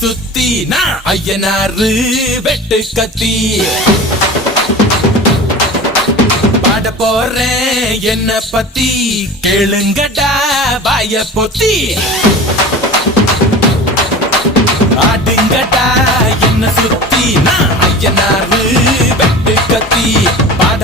சுத்தி நான் ஐயனாரு வெட்டு கத்தி பாட போறேன் என்ன பத்தி கேளுங்கடா வாய பொத்தி ஆடுங்கடா என்ன சுத்தி நான் ஐயனாரு வெட்டு கத்தி பாட